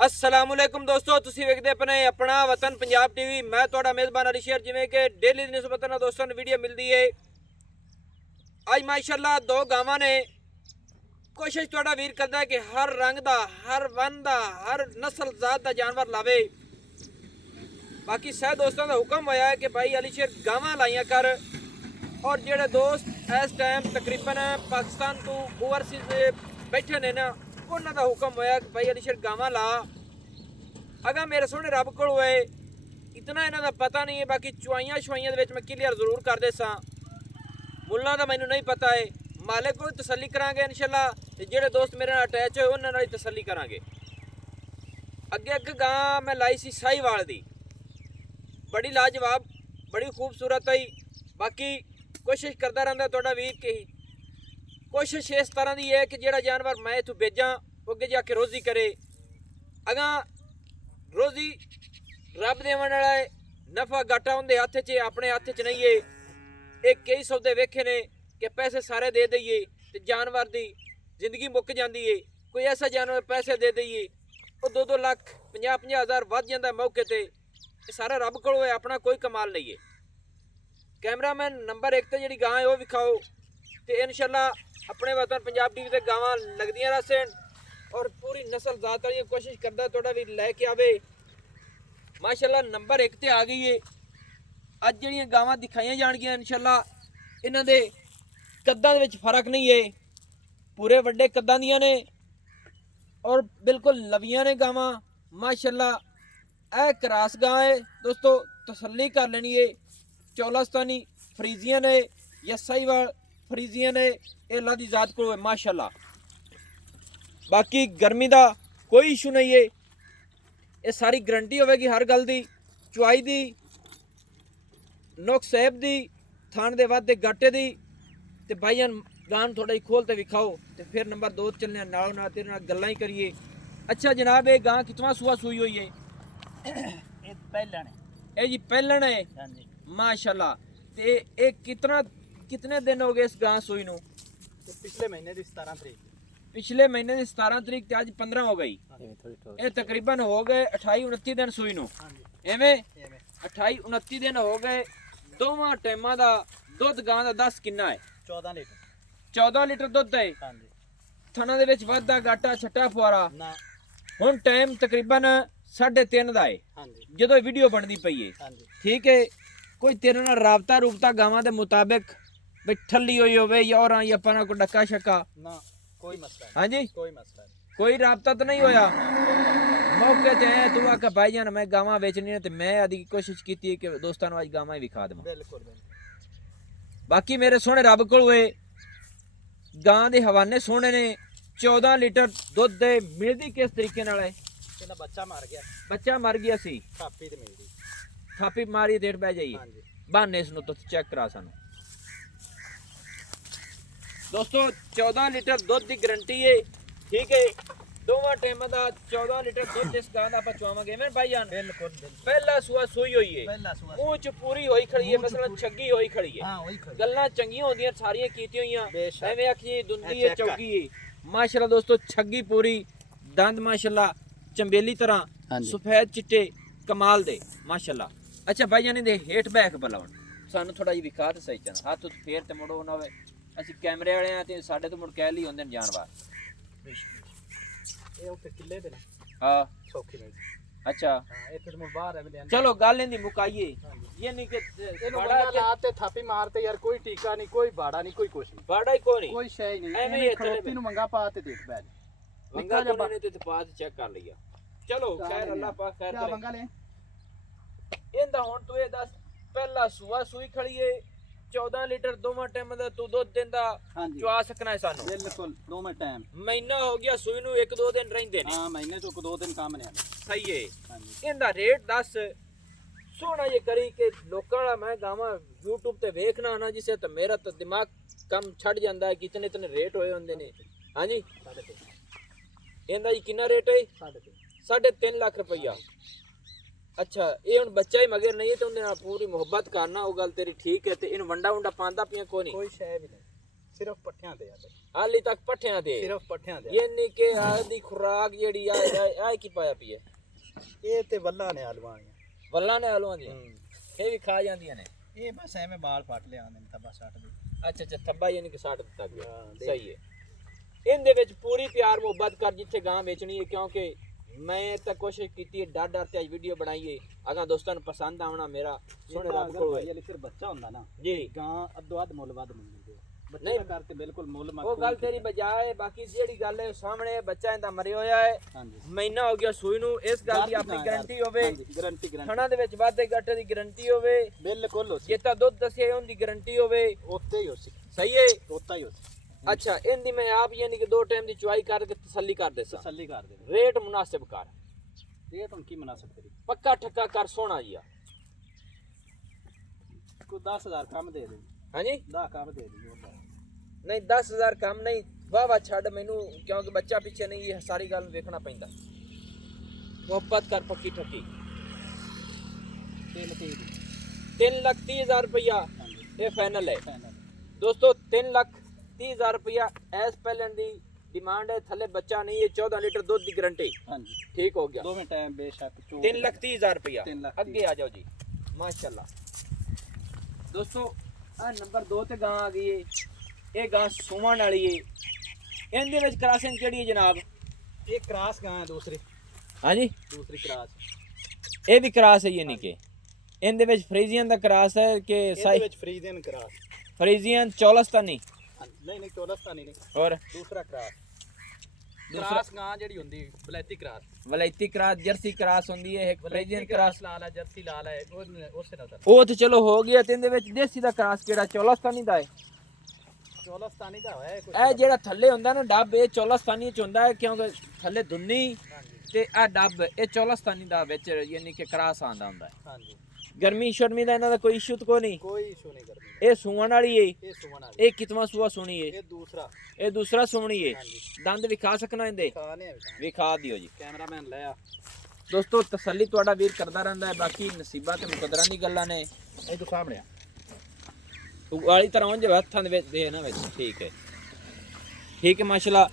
अस्सलामुअलैकुम दोस्तों, तुसी वेखदे अपने अपना वतन पंजाब टीवी। मैं तुहाडा मेज़बान अली शेर। जिवें कि डेली दी निस्बत नाल दोस्तों नूं वीडियो मिलदी है। अज माशाअल्लाह दो गावां ने। कोशिश तुहाडा वीर करदा है कि हर रंग दा, हर वन दा, हर नस्ल जात दा जानवर लावे। बाकी सह दोस्तों का हुक्म होया है कि भाई अली शेर गावां लाइया कर। और जेड़े दोस्त इस टाइम तकरीबन पाकिस्तान तो ओवरसीज बैठे ने ना, उन्होंने का हुक्म होया कि भाई अली शेर गावां ला। अगर मेरे सोहने रब कोल होए इतना इन्हां दा पता नहीं है। बाकी चुआइयां छुआइयां दे विच मैं क्लीयर जरूर कर दे सां। मुल्लां दा मैनूं नहीं पता है। मालिक कोल तसल्ली करांगे इंशाअल्लाह। ते जेड़े दोस्त मेरे नाल अटैच होए उन्हां नाल तसल्ली करांगे। अगे एक गां मैं लाई सी साहीवाल दी, बड़ी लाजवाब, बड़ी खूबसूरत आई। बाकी कोशिश करता रहता तुहाडा वीर कि कोशिश इस तरह की है कि जेड़ा जानवर मैं इथों भेजा अगे जाके रोजी करे। अगां रोजी रब देवन वाला है। नफा घाटा उनके हथ च, अपने हथ च नहीं है। एक कई सौदे वेखे ने कि पैसे सारे दे दईए तो जानवर की जिंदगी मुक जाती है। कोई ऐसा जानवर पैसे दे दईए वो 2-2 लाख 50-50 हज़ार वध जाता मौके पर। सारा रब को है, अपना कोई कमाल नहीं है। कैमरामैन नंबर 1 ते जी गां है वह विखाओ। तो इंशाअल्लाह अपने वतन पंजाब टीवी से गावां लगदियां रसन और पूरी नस्ल जात वाली कोशिश करता थोड़ा भी लैके आवे। माशाअल्लाह नंबर 1 ते आ गई है। अज जिहड़ियां गावां दिखाईयां जाणगियां इंशाअल्लाह इन्हां दे कद्दां दे विच फर्क नहीं है। पूरे वड्डे कद्दां दियां ने और बिल्कुल लवियां ने गावां। माशाअल्लाह यह क्रॉस गां है दोस्तों, तसल्ली कर लेनी है। चौलास्तानी फ्रीजियन है या साहीवाल फ्रीजियन है, ये अल्लाह दी जात को है माशाअल्लाह। बाकी गर्मी का कोई इशू नहीं है। ये सारी गारंटी होगी हर गल की। चुआई की, नुक्स सैब की, थान दे वादे गाटे की। तो भाईयान गान थोड़ा जी खोल के विखाओ तो फिर नंबर 2 चलने नालों नाल तेरे नाल गल्लां ही करिए। अच्छा जनाब, ये गां कितना सूआ सूई हुई है? ये पहलन है। ये जी पहलन है। हाँ जी। माशाअल्लाह। ते ये कितने दिन हो गए इस गां सूई नूं? पिछले महीने की 17 तरीक। पिछले महीने की 17 तरीक ते अज 15 हो गई। ये तकरीबन हो गए 28-29 दिन सूई नूं। एवें 28-29 दिन हो गए। दोवां टाइमां दा दुध गां दा 10 किन्ना है? 14 लीटर। 14 लीटर दुध है। हाँ जी। थना दे विच वाधा घाटा छट्टा फुआरा ना। हुण टाइम तकरीबन 3:30 दा है हाँ जी। जदों वीडियो बनदी पई है। हाँ जी। ठीक है, कोई तेरे नाल राबता रूबता गावां दे मुताबिक भी ठल्ली होई होवे या और या अपना को डक्का शक्का? ना कोई मसला नहीं। हाँ जी, कोई मसला नहीं। कोई राबता तो नहीं होया? मौके ते आया तू आके भाईजान मैं गावां बेचनी है तो मैं आदि कोशिश की कि दोस्तां नूं अज गावां ही विखा देवां। बिल्कुल बिल्कुल। बाकी मेरे सोहने रब कोल होए गां दे हवाने सोहने ने। 14 लीटर दुध दे मिलदी किस तरीके नाल है? ਇਹਦਾ ਬੱਚਾ ਮਰ ਗਿਆ। बच्चा मर गया सी, ਥਾਪੀ ਤੇ ਮਿਲਦੀ। थापी मारी देर बह जाइए। हाँ जी। बहाने इसनूं तो चेक करा सानू दोस्तों। 14 लीटर दुध की गारंटी है। ठीक है, दोवां टाइमां दा 14 लीटर दुध इस गां दा आपां चुआवांगे। मैं भाईजान बिल्कुल बिल्कुल। पहला सूआ सूई हुई है, ਪਹਿਲਾ ਸੂਆ। मूंह च पूरी होई खड़ी है, मूंह च मसलन पूरी। छगी होई खड़ी है। हाँ वही खड़ी। गल्लां चंगियां होंदियां सारियां कीतियां होईयां। बेशक। एवें आखिए दुंदी ये है चेक कर। चौकी है। माशाल्लाह दोस्तों, छगी पूरी, दंद माशाल्लाह चंबेली तरह, हाँ जी। सफेद चिट्टे कमाल दे माशाल्लाह। अच्छा भाईजान दे हेठ बैक बलाउण सानू थोड़ा जी विखा ते सही चल। हाथ तो फेर ते मुड़ो ना होवे, ਅਸੀਂ कैमरे वाले हैं ते साडे तो मुड़ ਕਹਿ ਲਈ ਹੁੰਦੇ ਨੇ जानवर। ਇਹ ਉੱਤੇ ਕਿੱਲੇ ਦੇ ਨੇ। हाँ ਸੌਖੀ ਮਿਲਦੀ। अच्छा, ਹਾਂ ਇੱਥੇ ਤੋਂ ਬਾਹਰ ਹੈ ਮਿਲਿਆ। चलो गल इंदी मुकाइए। ये नहीं कि ਇਹਨੂੰ बाड़ा ਬੰਦਾ ਲਾ ਤੇ ਥਾਪੀ ਮਾਰਤੇ ਯਾਰ, ਕੋਈ ਟੀਕਾ ਨਹੀਂ, ਕੋਈ ਬਾੜਾ ਨਹੀਂ, ਕੋਈ ਕੁਛ ਨਹੀਂ। बाड़ा ही कोई नहीं। ਕੋਈ ਸ਼ੈ ਹੀ ਨਹੀਂ। ਐਵੇਂ ਹੀ ਐਵੇਂ ਇੱਥੇ ਖੜੋਤੀ ਨੂੰ ਮੰਗਾ ਪਾ ਤੇ ਦੇਖ ਬੈਠ। वंगा जो ने ते बात चेक कर लिया। चलो खैर अल्लाह पाक खैर ਕਿਆ करे। ਮੰਗਾ ਲੈ? ਇਹਦਾ ਹੁਣ ਤੂੰ ਇਹ ਦੱਸ, ਪਹਿਲਾ ਸੂਆ ਸੂਈ ਖੜੀ ਏ, 14 ਲੀਟਰ ਦੋਵਾਂ ਟਾਈਮ ਦਾ ਤੂੰ ਦੁੱਧ ਦਿੰਦਾ ਹਾਂਜੀ। ਚੁਆ ਸਕਣਾ ਹੈ ਸਾਨੂੰ? ਬਿਲਕੁਲ ਦੋਵੇਂ ਟਾਈਮ। ਮਹੀਨਾ ਹੋ ਗਿਆ ਸੂਈ ਨੂੰ, 1-2 ਦਿਨ ਰਹਿੰਦੇ ਨੇ। ਹਾਂ ਮਹੀਨੇ ਚੋਂ 2 ਦਿਨ ਕੰਮ ਨੇ। ਸਹੀ ਏ। ਹਾਂਜੀ। ਇਹਦਾ ਰੇਟ ਦੱਸ ਸੋਹਣਾ ਜੇ ਕਰੀ ਕਿ ਲੋਕਾਂ ਵਾਲਾ ਮੈਂ ਗਾਵਾਂ YouTube ਤੇ ਵੇਖਣਾ ਨਾ ਜਿਸੇ ਤਾਂ ਮੇਰਾ ਤਾਂ ਦਿਮਾਗ ਕੰਮ ਛੱਡ ਜਾਂਦਾ ਹੈ ਕਿ ਇਤਨੇ ਇਤਨੇ ਰੇਟ ਹੋਏ ਹੁੰਦੇ ਨੇ। ਹਾਂਜੀ, 3.5। ਇਹਦਾ ਜੀ ਕਿੰਨਾ ਰੇਟ ਹੈ? 3.5। 3.5 ਲੱਖ रुपया। अच्छा, ये हुण बच्चा ही मगर नहीं है तो उन्हें पूरी मुहब्बत करना, वो गल तेरी ठीक है। तो इन वंडा वुंडा पांदा पिया कोई नहीं? ਕੋਈ ਸ਼ੈ ਵੀ ਨਹੀਂ। ਸਿਰਫ ਪੱਠਿਆਂ ਤੇ ਆ ਬਈ, ਹਾਲੀ ਤੱਕ ਪੱਠਿਆਂ ਤੇ ਸਿਰਫ ਪੱਠਿਆਂ ਤੇ। ਯਾਨੀ ਕਿ ਆਦੀ ਖੁਰਾਕ ਜਿਹੜੀ ਆ ਕੀ ਪਾਇਆ ਪਈ ਹੈ? ਇਹ ਤੇ ਵੱਲਾਂ ਨੇ ਆਲੂਆਂ ਦੀਆਂ, ਵੱਲਾਂ ਨੇ ਆਲੂਆਂ ਦੀਆਂ, ਇਹ ਵੀ ਖਾ ਜਾਂਦੀਆਂ ਨੇ। ਇਹ ਬਸ ਐਵੇਂ ਬਾਲ ਫੱਟ ਲਿਆਉਂਦੇ ਨੇ ਤਾਂ ਬਸ ਛੱਡ ਦੇ। ਅੱਛਾ ਅੱਛਾ, ਥੱਬਾ ਯਾਨੀ ਕਿ 60 ਦਿੱਤਾ ਗਿਆ। ਹਾਂ, ਸਹੀ ਹੈ। ਇਹਦੇ ਵਿੱਚ ਪੂਰੀ ਪਿਆਰ ਮੁਹੱਬਤ ਕਰ ਜਿੱਥੇ ਗਾਂ ਵੇਚਣੀ ਹੈ, ਕਿਉਂਕਿ ਮੈਂ ਤਾਂ ਕੋਸ਼ਿਸ਼ ਕੀਤੀ ਹੈ ਡਰ ਤੇ ਅੱਜ ਵੀਡੀਓ ਬਣਾਈਏ, ਅਗਾਂ ਦੋਸਤਾਂ ਨੂੰ ਪਸੰਦ ਆਉਣਾ ਮੇਰਾ ਸੋਹਣੇ ਰੱਬ ਕੋਲ ਹੋਏ। ਇਹ ਫਿਰ ਬੱਚਾ ਹੁੰਦਾ ਨਾ ਜੀ ਗਾਂ ਅੱਧੋ ਅੱਧ ਮੁੱਲ ਵੱਧ ਮਿਲਦੀ ਹੈ, ਬੱਚੇ ਨਹੀਂ ਦਾ ਕਰਕੇ ਬਿਲਕੁਲ ਮੁੱਲ ਉਹ ਗੱਲ ਤੇਰੀ ਬਜਾਏ, ਬਾਕੀ ਜਿਹੜੀ ਗੱਲ ਹੈ ਸਾਹਮਣੇ ਬੱਚਾ ਇਹਦਾ ਮਰਿਆ ਹੋਇਆ ਹੈ, ਹਾਂਜੀ ਮਹੀਨਾ ਹੋ ਗਿਆ ਸੂਈ ਨੂੰ, ਇਸ ਗੱਲ ਦੀ ਆਪਣੀ ਗਾਰੰਟੀ ਹੋਵੇ, ਗਾਰੰਟੀ ਥਣਾ ਦੇ ਵਿੱਚ ਵਾਧੇ ਘਾਟੇ ਦੀ ਗਾਰੰਟੀ ਹੋਵੇ, ਬਿਲਕੁਲ ਜੇ ਤਾਂ ਦੁੱਧ ਦੱਸਿਆ ਉਹਦੀ ਗਾਰੰਟੀ ਹੋਵੇ, ਉੱਤੇ ਹੀ ਹੋ ਸੀ, ਸਹੀ ਹੈ। ਉੱਤਾ ਹੀ ਹੋ ਸੀ। ਅੱਛਾ, ਇਹਦੀ ਮੈਂ ਆਪ ਯਾਨੀ ਕਿ 2 ਟਾਈਮ ਦੀ ਚੁਆਈ ਕਰਕੇ ਤਸੱਲੀ ਕਰ ਦੇਸਾਂ, ਤਸੱਲੀ ਕਰ ਦੇ। ਰੇਟ ਮੁਨਾਸਿਬ ਕਰ, ਇਹ ਤੁਹਾਨੂੰ ਕੀ ਮਨਾ ਸਕਦੇ ਪੱਕਾ ਠੱਕਾ ਕਰ, ਸੋਹਣਾ ਜੀਆ। ਕੋਈ 10,000 ਕੰਮ ਦੇ ਦੇ, ਹਾਂਜੀ 10 ਕੰਮ ਦੇ ਦੇ। ਨਹੀਂ 10,000 ਕੰਮ ਨਹੀਂ, ਵਾਹ ਛੱਡ ਮੈਨੂੰ, ਕਿਉਂਕਿ ਬੱਚਾ ਪਿੱਛੇ ਨਹੀਂ, ਇਹ ਸਾਰੀ ਗੱਲ ਵੇਖਣਾ ਪੈਂਦਾ। ਮੁਹੱਬਤ ਕਰ ਪੱਕੀ ਠੱਕੀ। 3,30,000 ਰੁਪਇਆ ਇਹ ਫਾਈਨਲ ਹੈ ਦੋਸਤੋ। 3,30,000 ਰੁਪਇਆ ਐਸ ਪਹਿਲਣ ਦੀ ਡਿਮਾਂਡ ਹੈ, ਥੱਲੇ ਬੱਚਾ ਨਹੀਂ ਹੈ, 14 ਲੀਟਰ ਦੁੱਧ ਦੀ ਗਾਰੰਟੀ। ਹਾਂਜੀ ਠੀਕ ਹੋ ਗਿਆ, ਦੋਵੇਂ ਟਾਈਮ ਬੇਸ਼ੱਕ 3,30,000 ਰੁਪਇਆ। 3,30,000 ਅੱਗੇ ਆ ਜਾਓ ਜੀ, ਮਾਸ਼ਾਅੱਲਾ ਦੋਸਤੋ। ਆ ਨੰਬਰ 2 ਤੇ ਗਾਂ ਆ ਗਈ ਹੈ, ਇਹ ਗਾਂ ਸੂਵਣ ਵਾਲੀ ਹੈ। ਇਹਦੇ ਵਿੱਚ ਕ੍ਰਾਸਿੰਗ ਕਿਹੜੀ ਹੈ ਜਨਾਬ? ਇਹ ਕ੍ਰਾਸ ਗਾਂ ਹੈ ਦੂਸਰੀ, ਹਾਂਜੀ ਦੂਸਰੀ ਕ੍ਰਾਸ। ਇਹ ਵੀ ਕ੍ਰਾਸ ਹੈ ਯਾਨੀ ਕਿ ਇਹਦੇ ਵਿੱਚ ਫਰੀਜ਼ੀਅਨ ਦਾ ਕ੍ਰਾਸ ਹੈ ਕਿ ਇਹਦੇ ਵਿੱਚ ਫਰੀਜ਼ੀਅਨ ਕ੍ਰਾਸ, ਫਰੀਜ਼ੀਅਨ ਚੌਲਸਤਾਨੀ? ਨਹੀਂ ਨਹੀਂ ਚੌਲਸਤਾਨੀ ਨਹੀਂ, ਹੋਰ ਦੂਸਰਾ ਕ੍ਰਾਸ। ਕ੍ਰਾਸ ਗਾਂ ਜਿਹੜੀ ਹੁੰਦੀ ਬਲੈਤੀ ਕ੍ਰਾਸ, ਵਲੈਤੀ ਕ੍ਰਾਸ, ਜਰਸੀ ਕ੍ਰਾਸ ਹੁੰਦੀ ਹੈ, ਇੱਕ ਫਰੀਜ਼ੀਅਨ ਕ੍ਰਾਸ ਲਾਲ ਹੈ, ਜਰਸੀ ਲਾਲ ਹੈ, ਉਸੇ ਨਾਲ। ਉਹ ਤੇ ਚਲੋ ਹੋ ਗਿਆ। ਤੇ ਇਹਦੇ ਵਿੱਚ ਦੇਸੀ ਦਾ ਕ੍ਰਾਸ ਕਿਹੜਾ? ਚੌਲਸਤਾਨੀ ਦਾ ਹੈ। ਚੌਲਸਤਾਨੀ ਦਾ ਹੋਇਆ ਇਹ ਜਿਹੜਾ ਥੱਲੇ ਹੁੰਦਾ ਨਾ ਡੱਬ, ਇਹ ਚੌਲਸਤਾਨੀ ਚ ਹੁੰਦਾ ਹੈ, ਕਿਉਂਕਿ ਥੱਲੇ ਦੁੰਨੀ ਤੇ ਆ ਡੱਬ, ਇਹ ਚੌਲਸਤਾਨੀ ਦਾ ਵਿੱਚ ਯਾਨੀ ਕਿ ਕ੍ਰਾਸ ਆਂਦਾ ਹੁੰਦਾ ਹੈ। ਹਾਂਜੀ, ਗਰਮੀ ਸ਼ਰਮੀ ਦਾ ਇਹਨਾਂ ਦਾ ਕੋਈ ਇਸ਼ੂ ਕੋਈ ਨਹੀਂ। ਕੋਈ ਇਸ਼ੂ ਨਹੀਂ ਕਰਨੀ। ਇਹ ਸੂਵਣ ਵਾਲੀ ਹੈ, ਇਹ ਸੁਮਨ ਵਾਲੀ, ਇਹ ਕਿਤਵਾ ਸੂਆ ਸੁਣੀ ਹੈ? ਇਹ ਦੂਸਰਾ, ਇਹ ਦੂਸਰਾ ਸੁਣੀ ਹੈ। ਹਾਂਜੀ ਦੰਦ ਵਿਖਾ ਸਕਣਾ ਇਹਦੇ? ਖਾਣੇ ਵਿਖਾ ਦਿਓ ਜੀ। ਕੈਮਰਾਮੈਨ ਲੈ ਆ ਦੋਸਤੋ ਤਸੱਲੀ ਤੁਹਾਡਾ ਵੀਰ ਕਰਦਾ ਰਹਿੰਦਾ ਹੈ, ਬਾਕੀ ਨਸੀਬਾਂ ਤੇ ਮੁਕੱਦਰਾਂ ਦੀ ਗੱਲਾਂ ਨੇ। ਇਹ ਤੋਂ ਸਾਹਮਣੇ ਆ ਵਾਲੀ ਤਰ੍ਹਾਂ ਉਂਝ ਹੱਥਾਂ ਦੇ ਵਿੱਚ ਦੇ ਨਾ ਵਿੱਚ। ਠੀਕ ਹੈ, ਠੀਕ ਹੈ ਮਾਸ਼ਾਅੱਲਾ।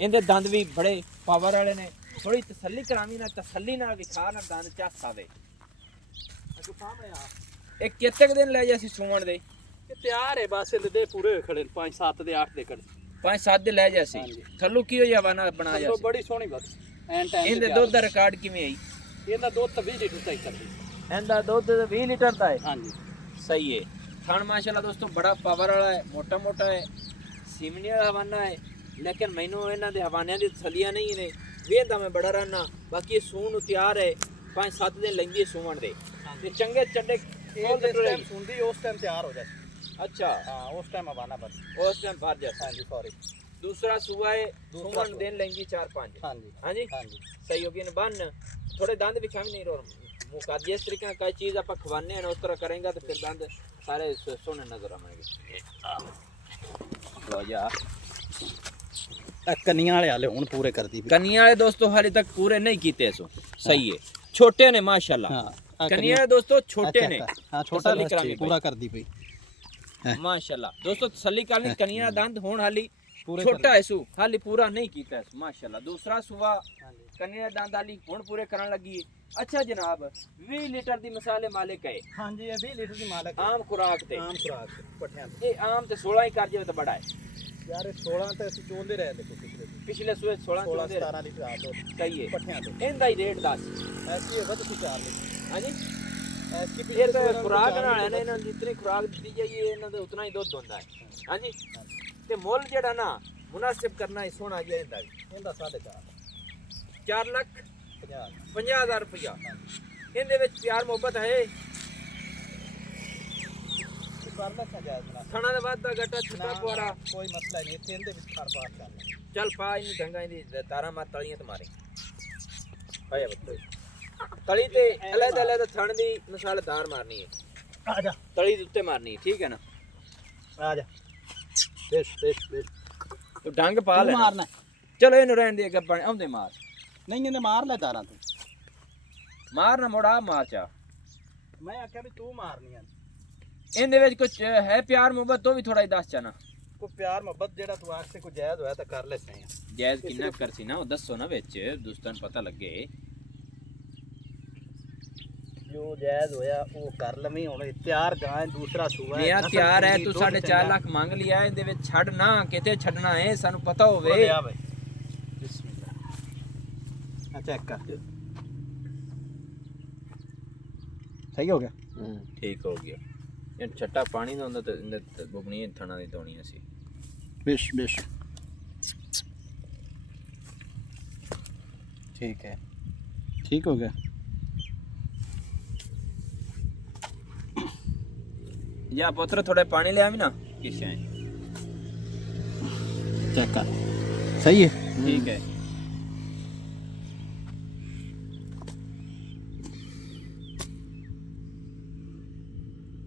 ਇਹਦੇ ਦੰਦ ਵੀ ਬੜੇ ਪਾਵਰ ਵਾਲੇ ਨੇ। ਥੋੜੀ ਤਸੱਲੀ ਕਰਾਵੀਂ ਨਾ, ਤਸੱਲੀ ਨਾਲ ਵਿਖਾ ਨਾ, ਦੰਦ ਚੱਸ ਆਵੇ। ਇਹ ਤੋਂ ਸਾਹਮਣੇ ਆ। ਇਹ ਕਿਤੇ ਦਿਨ ਲੈ ਜਾਸੀ ਸੂਵਣ ਦੇ? ਇਹ ਤਿਆਰ ਹੈ ਬਸ, ਇਹਦੇ ਦੇ ਪੂਰੇ ਹੋਏ ਖੜੇ 5 7 ਦੇ 8 ਦੇ ਖੜੇ, 5 7 ਦੇ ਲੈ ਜਾਸੀ। ਹਾਂਜੀ। ਥੱਲੂ ਕੀ ਹੋ ਜਾਵਾ ਨਾ ਬਣਾ ਤੋਂ ਜਾਸੀ। ਬੜੀ ਸੋਹਣੀ ਬਸ ਐਨ ਟਾਈਮ ਇਹਦੇ ਦੁੱਧ ਦਾ ਰਿਕਾਰਡ ਕਿਵੇਂ ਆਈ? ਇਹਦਾ ਦੁੱਧ ਤਾਂ 20 ਲੀਟਰ ਤੱਕ ਕਰਦੀ। ਇਹਦਾ ਦੁੱਧ 20 ਲੀਟਰ ਦਾ ਹੈ। ਹਾਂਜੀ ਸਹੀ ਹੈ। ਥਣ ਮਾਸ਼ਾਅੱਲਾ ਦੋਸਤੋ ਬੜਾ ਪਾਵਰ ਵਾਲਾ ਹੈ, ਮੋਟਾ ਮੋਟਾ ਹੈ, ਸਿਮਨੀ ਵਾਲਾ ਹਵਾਨਾ ਹੈ। ਲੇਕਿਨ ਮੈਨੂੰ ਇਹਨਾਂ ਦੇ ਹਵਾਨਿਆਂ ਦੀ ਤਸੱਲੀਆਂ ਨਹੀਂ ਨੇ, ਵੇਖਦਾ ਮੈਂ ਬੜਾ ਰਹਿਣਾ। ਬਾਕੀ ਸੂਣ ਨੂੰ ਤਿਆਰ ਹੈ, 5 7 ਦਿਨ ਲੈਂਦੀ ਹੈ ਸੂਵਣ ਦੇ। ਤੇ ਚੰਗੇ ਚੱਡੇ ਖੋਲ ਦੇ ਟੋਲੇ। ਸੁਣਦੀ ਉਸ ਟਾਈਮ ਤਿਆਰ ਹੋ ਜਾਏ। ਅੱਛਾ, ਹਾਂ ਉਸ ਟਾਈਮ ਹਵਾਨਾ ਬਸ, ਉਸ ਟਾਈਮ ਭਰ ਜਾ। ਹਾਂਜੀ ਸੌਰੀ। ਦੂਸਰਾ ਸੂਆ ਹੈ, ਦੂਸਰਾ ਸੂਵਣ ਸੂਆ। ਦਿਨ ਲੈਂਦੀ 4 5। ਹਾਂਜੀ ਹਾਂਜੀ ਹਾਂਜੀ ਸਹੀ ਹੋ ਗਈ ਨਾ। ਬੰਨ ਥੋੜੇ ਦੰਦ ਵੀ ਖਾਵੀ ਨਹੀਂ ਰੋ मुका जिस तरीके का कोई चीज़ आप खवाने हैं उस तरह करेंगे तो फिर दंद सारे सोने नजर आएंगे। लो जा कनिया वाले हाले हुन पूरे कर दी। कनिया वाले दोस्तों हाले तक पूरे नहीं किए सो सही है, छोटे ने माशाल्लाह। हाँ, कनिया वाले दोस्तों छोटे ने हाँ छोटा पूरा कर दी भाई माशाल्लाह। दोस्तों तसल्ली करनी, कनिया दंद होन हाली छोटा है सू, हाली पूरा नहीं कीता माशाल्लाह। दूसरा सुबह कनिया दंद हाली हुन पूरे करन लगी। अच्छा जनाब 20 लीटर दी मसाले मालिक है। हां जी 20 लीटर दी मालिक आम खुराक ते आम खुराक पठियां ए आम ते 16 ही कर जे तो बड़ा है यार। 16 ते ਅਸੀਂ ਚੋਂਦੇ ਰਹੇ ਦੇਖੋ पिछले सुबह 16 चोंदे 17 लीटर आ दो सही है। पठियां तो इनदा ही रेट 10 ऐसी है वध की 4 लीटर। हां जी ऐसी ये तो खुराक ਨਾਲ ਹੈ ਨਾ, ਇਹਨਾਂ ਦੀ ਜਿਤਨੀ ਖੁਰਾਕ ਦਿੱਤੀ ਜਾਈਏ ਇਹਨਾਂ ਦਾ ਉਤਨਾ ਹੀ ਦੁੱਧ ਹੁੰਦਾ ਹੈ। हां जी ਤੇ ਮੁੱਲ ਜਿਹੜਾ ਨਾ ਮੁਨਾਸਿਬ ਕਰਨਾ ਹੈ ਸੋਹਣਾ ਜਿਹਾ ਇਹਦਾ ਵੀ। ਇਹਦਾ 4.5 4,50,000 ਰੁਪਇਆ। ਇਹਦੇ ਵਿੱਚ ਪਿਆਰ ਮੁਹੱਬਤ ਹੈ। ਥਣਾ ਦੇ ਬਾਅਦ ਦਾ ਗੱਟਾ ਛੁੱਟਾ ਪਵਾਰਾ ਕੋਈ ਮਸਲਾ ਨਹੀਂ, ਇੱਥੇ ਇਹਦੇ ਵਿੱਚ ਖਰ ਬਾਤ ਕਰ ਚੱਲ ਪਾ ਇਹਨੂੰ ਢੰਗਾ ਇਹਦੀ ਤਾਰਾਂ ਮਾਰ ਤਲੀਆਂ ਤੇ ਮਾਰੇ ਆਇਆ ਬੱਤੋ ਤਲੀ ਤੇ ਅਲੱਗ ਅਲੱਗ ਥਣ ਦੀ ਮਸਾਲੇਦਾਰ ਮਾਰਨੀ ਹੈ। ਆ ਜਾ ਤਲੀ ਦੇ ਉੱਤੇ ਮਾਰਨੀ ਹੈ, ਠੀਕ ਹੈ ਨਾ। ਆ ਜਾ ਦੇਖ ਦੇਖ ਦੇਖ ਤੂੰ ਡੰਗ ਪਾ ਲੈ ਮਾਰਨਾ। ਚਲੋ ਇਹਨੂੰ ਰਹਿਣ ਦੇ, ਅੱਗੇ ਬਣ ਆਉਂਦੇ ਮਾਰ। ਨਹੀਂ ਇਹਨੇ ਮਾਰ ਲੈ ਤਾਰਾਂ ਤੂੰ ਮਾਰ ਨਾ ਮੋੜਾ ਮਾਰ ਚਾ। ਮੈਂ ਆਖਿਆ ਵੀ ਤੂੰ ਮਾਰਨੀ ਆ। ਇਹਦੇ ਵਿੱਚ ਕੁਝ ਹੈ ਪਿਆਰ ਮੁਹੱਬਤ ਤੋਂ ਵੀ ਥੋੜਾ ਹੀ ਦੱਸ ਚਾਣਾ। ਕੋਈ ਪਿਆਰ ਮੁਹੱਬਤ ਜਿਹੜਾ ਤੂੰ ਆਖੇ ਕੋਈ ਜਾਇਜ਼ ਹੋਇਆ ਤਾਂ ਕਰ ਲੈ ਸਹੀ ਜਾਇਜ਼ ਕਿੰਨਾ ਕਰਸੀ ਨਾ ਉਹ ਦੱਸੋ ਨਾ ਵਿੱਚ ਦੋਸਤਾਂ ਨੂੰ ਪਤਾ ਲੱਗੇ। ਜੋ ਜਾਇਜ਼ ਹੋਇਆ ਉਹ ਕਰ ਲਵੀਂ। ਹੁਣ ਤਿਆਰ ਗਾਂ ਦੂਸਰਾ ਸੂਆ ਮੇਰਾ ਤਿਆਰ ਹੈ, ਤੂੰ 4.5 ਲੱਖ ਮੰਗ ਲਿਆ, ਇਹਦੇ ਵਿੱਚ ਛੱਡ ਨਾ ਕਿਤੇ ਛੱਡਣਾ ਹੈ, ਸਾਨੂੰ ਪਤਾ ਹੋਵੇ। ਲਿਆ ਬਈ ਬਿਸਮਿਲ੍ਲਾ। ਚੈੱਕ ਕਰ ਸਹੀ ਹੋ ਗਿਆ। ਠੀਕ ਹੋ ਗਿਆ। ਇਹ ਛੱਟਾ ਪਾਣੀ ਦਾ ਹੁੰਦਾ ਤੇ ਬੁਗਣੀ ਥਣਾ ਦੀ ਧੋਣੀ ਸੀ। ਬਿਸ਼ ਬਿਸ਼ ਠੀਕ ਹੈ, ਠੀਕ ਹੋ ਗਿਆ। या पुत्र थोड़े पानी ले आवी ना किसे चेक कर सही है। ठीक है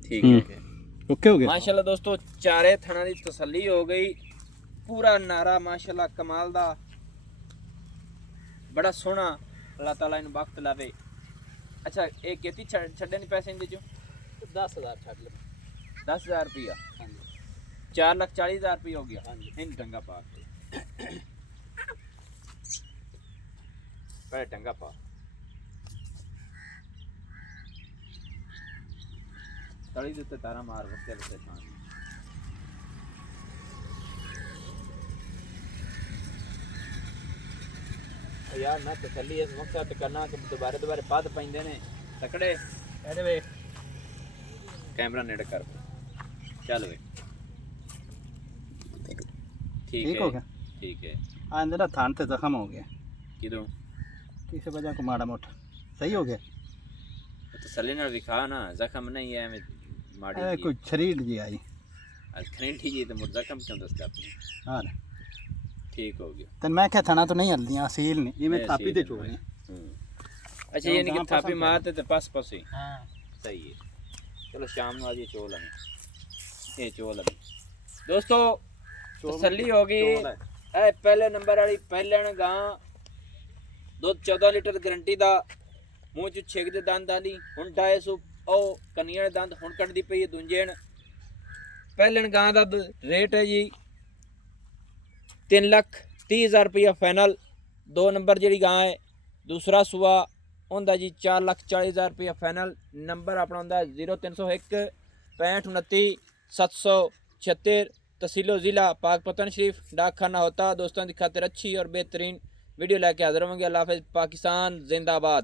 ठीक है ओके हो गया माशाल्लाह दोस्तों। चारे थना दी तसल्ली हो गई। पूरा नारा माशाल्लाह कमाल दा, बड़ा सोहना। अल्लाह ताला इन वक्त लावे। अच्छा एक केती छड्डे नहीं पैसे इंदे चो 10,000 छड़ ले। 10,000 रुपया। हाँ जी 4,40,000 रुपया हो गया। हाँ जी। इन टंगा पा पहले टंगा पा तली दे उत्ते तारा मार वक्ते वक्ते पानी यार ना तसल्ली इस मकसद करना कि दोबारा पद पैंदे ने तकड़े कहदे वे कैमरा नेड़े कर चल वे ठीक ठीक है हो गया। ठीक है आंदे ना थान ते जख्म हो गया किदों किसी वजह को माड़ा मोटा सही हो गया। तसल्ली नाल विखा ना जख्म नहीं है मैं माड़ी ए कोई शरीर जी आई आज खरेंठी जी तो मुझ जख्म क्यों दसदा अपनी। हां ठीक हो गया। तन मैं क्या थाना तो नहीं हल्दियां सील नहीं ये मैं थापी ते छोड़नी। अच्छा यानी कि थापी मारते ते पास पास ही। हां सही है। चलो शाम को आज ये चोल है ये चोल है दोस्तों तसल्ली हो गई। ए पहले नंबर वाली पहले गां दूध 14 लीटर गारंटी दा मूंह च छेक दे दंद आली हुन 250 ओ कनिया दे दंद हुन कटदी पई दूंजेण। पहले गां दा रेट है जी 3,30,000 रुपया फाइनल। 2 नंबर जी गां है दूसरा सुआ होंदा जी 4,40,000 रुपया फाइनल। नंबर अपना होंदा 0301 65 29 776 तहसीलो ज़िला पाकपतन शरीफ डाक खाना होता। दोस्तों की खातिर अच्छी और बेहतरीन वीडियो लेके हाजिर होंगे। अल्लाह हाफ़िज़। पाकिस्तान जिंदाबाद।